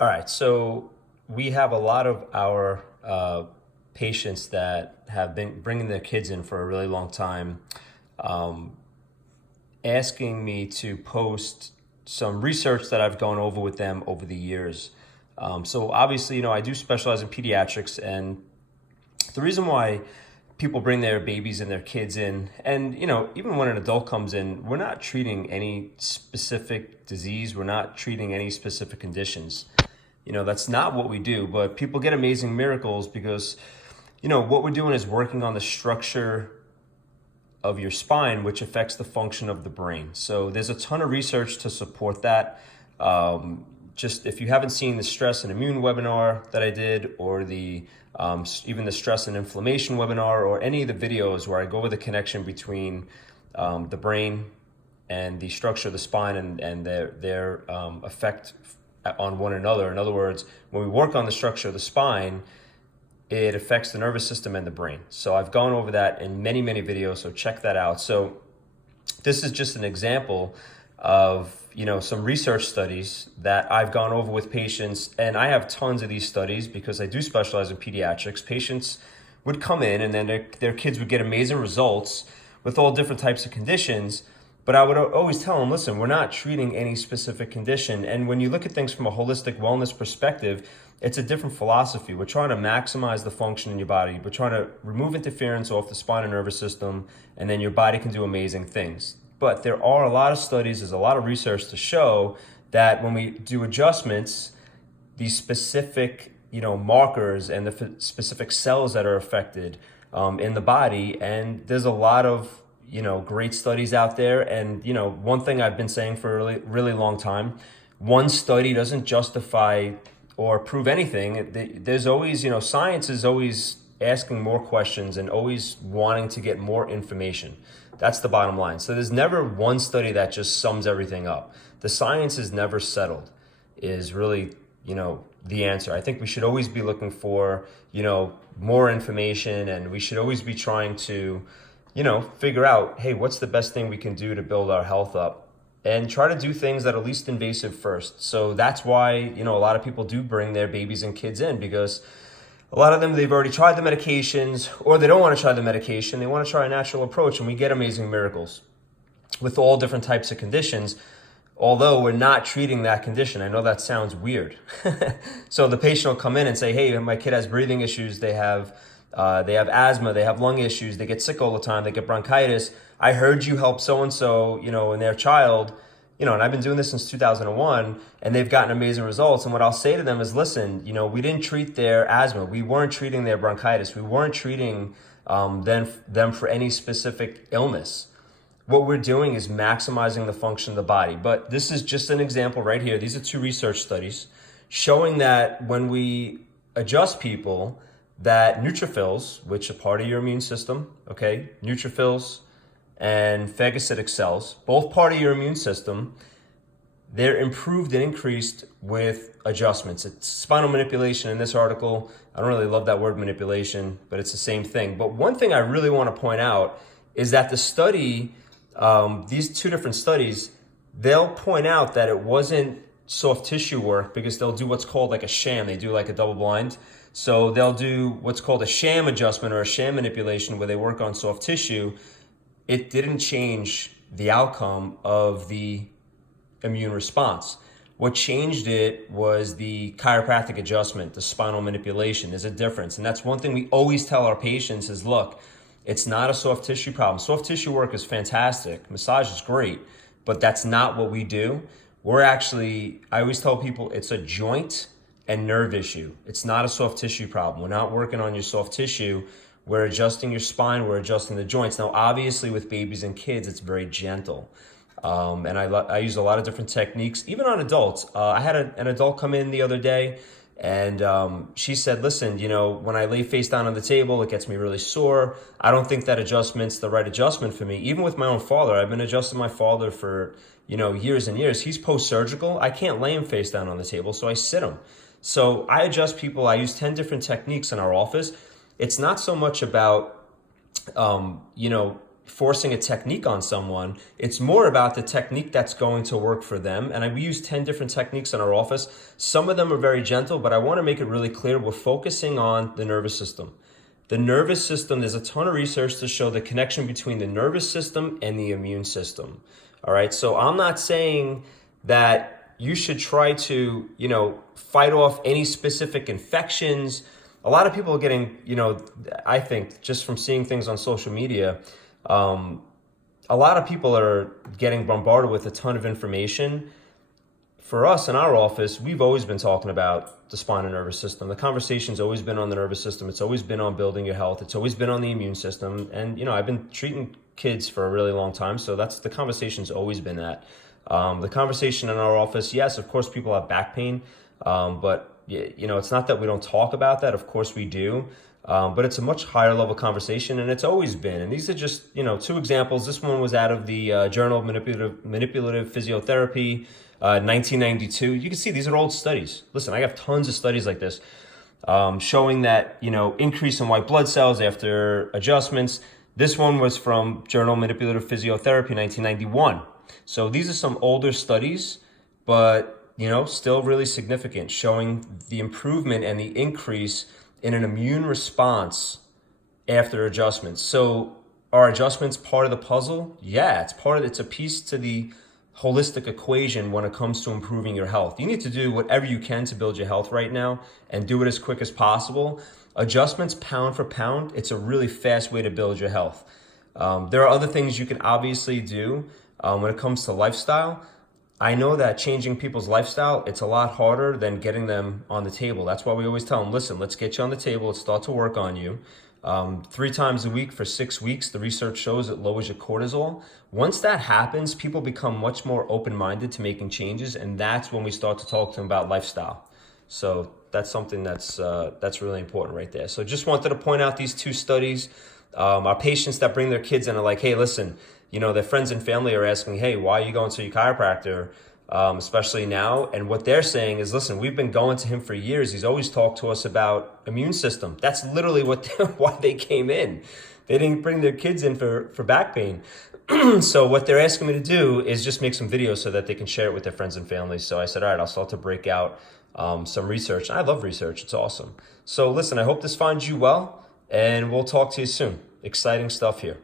All right, so we have a lot of our patients that have been bringing their kids in for a really long time, um, asking me to post some research that I've gone over with them over the years. So obviously, I do specialize in pediatrics, and the reason why people bring their babies and their kids in, and even when an adult comes in, we're not treating any specific disease, we're not treating any specific conditions. That's not what we do, but people get amazing miracles because what we're doing is working on the structure of your spine, which affects the function of the brain. So there's a ton of research to support that. Just if you haven't seen the stress and immune webinar that I did, or the even the stress and inflammation webinar, or any of the videos where I go over the connection between the brain and the structure of the spine, and their effect on one another. In other words, when we work on the structure of the spine, it affects the nervous system and the brain. So I've gone over that in many, many videos, so check that out. So this is just an example of some research studies that I've gone over with patients, and I have tons of these studies because I do specialize in pediatrics. Patients would come in, and then their kids would get amazing results with all different types of conditions. But I would always tell them, listen, we're not treating any specific condition. And when you look at things from a holistic wellness perspective, it's a different philosophy. We're trying to maximize the function in your body. We're trying to remove interference off the spinal nervous system, and then your body can do amazing things. But there are a lot of studies, there's a lot of research to show that when we do adjustments, these specific markers and the specific cells that are affected in the body, and there's a lot of great studies out there. And one thing I've been saying for a really, really long time: one study doesn't justify or prove anything. There's always, science is always asking more questions and always wanting to get more information. That's the bottom line. So there's never one study that just sums everything up. The science is never settled, is really, the answer. I think we should always be looking for, more information, and we should always be trying to, figure out, hey, what's the best thing we can do to build our health up, and try to do things that are least invasive first. So that's why, a lot of people do bring their babies and kids in, because a lot of them, they've already tried the medications, or they don't want to try the medication. They want to try a natural approach, and we get amazing miracles with all different types of conditions, although we're not treating that condition. I know that sounds weird. So the patient will come in and say, hey, my kid has breathing issues. They have asthma, they have lung issues, they get sick all the time, they get bronchitis. I heard you help so-and-so, and their child, and I've been doing this since 2001, and they've gotten amazing results. And what I'll say to them is, listen, we didn't treat their asthma. We weren't treating their bronchitis. We weren't treating them for any specific illness. What we're doing is maximizing the function of the body. But this is just an example right here. These are two research studies showing that when we adjust people, that neutrophils, which are part of your immune system, okay, neutrophils and phagocytic cells, both part of your immune system, they're improved and increased with adjustments. It's spinal manipulation in this article. I don't really love that word manipulation, but it's the same thing. But one thing I really want to point out is that the study, these two different studies, they'll point out that it wasn't soft tissue work, because they'll do what's called like a sham. They do like a double blind. So they'll do what's called a sham adjustment or a sham manipulation, where they work on soft tissue. It didn't change the outcome of the immune response. What changed it was the chiropractic adjustment, the spinal manipulation. There's a difference. And that's one thing we always tell our patients is, look, it's not a soft tissue problem. Soft tissue work is fantastic. Massage is great, but that's not what we do. I always tell people, it's a joint and nerve issue. It's not a soft tissue problem. We're not working on your soft tissue. We're adjusting your spine. We're adjusting the joints. Now, obviously, with babies and kids, it's very gentle. And I use a lot of different techniques, even on adults. I had an adult come in the other day, and she said, listen, when I lay face down on the table, it gets me really sore. I don't think that adjustment's the right adjustment for me. Even with my own father, I've been adjusting my father for, years and years. He's post-surgical. I can't lay him face down on the table, so I sit him. So I adjust people. I use 10 different techniques in our office. It's not so much about, forcing a technique on someone. It's more about the technique that's going to work for them. And we use 10 different techniques in our office. Some of them are very gentle, but I want to make it really clear we're focusing on the nervous system. The nervous system, there's a ton of research to show the connection between the nervous system and the immune system. All right, so I'm not saying that you should try to, fight off any specific infections. A lot of people are getting, I think just from seeing things on social media, a lot of people are getting bombarded with a ton of information. For us in our office, we've always been talking about the spinal nervous system. The conversation's always been on the nervous system. It's always been on building your health. It's always been on the immune system. And, I've been treating kids for a really long time. So the conversation's always been that. The conversation in our office, yes, of course, people have back pain. But, it's not that we don't talk about that. Of course we do. But it's a much higher level conversation, and it's always been. And these are just, two examples. This one was out of the Journal of Manipulative Physiotherapy, 1992. You can see these are old studies. Listen, I have tons of studies like this showing that, increase in white blood cells after adjustments. This one was from Journal of Manipulative Physiotherapy, 1991. So these are some older studies, but, still really significant, showing the improvement and the increase in an immune response after adjustments. So are adjustments part of the puzzle? Yeah, it's a piece to the holistic equation when it comes to improving your health. You need to do whatever you can to build your health right now and do it as quick as possible. Adjustments, pound for pound, it's a really fast way to build your health. There are other things you can obviously do when it comes to lifestyle. I know that changing people's lifestyle, it's a lot harder than getting them on the table. That's why we always tell them, listen, let's get you on the table. Let's start to work on you. 3 times a week for 6 weeks, the research shows it lowers your cortisol. Once that happens, people become much more open-minded to making changes, and that's when we start to talk to them about lifestyle. So that's something that's really important right there. So just wanted to point out these 2 studies. Our patients that bring their kids in are like, hey, listen, their friends and family are asking, hey, why are you going to your chiropractor, especially now? And what they're saying is, listen, we've been going to him for years. He's always talked to us about immune system. That's literally why they came in. They didn't bring their kids in for back pain. So what they're asking me to do is just make some videos so that they can share it with their friends and family. So I said, all right, I'll start to break out some research. I love research. It's awesome. So listen, I hope this finds you well, and we'll talk to you soon. Exciting stuff here.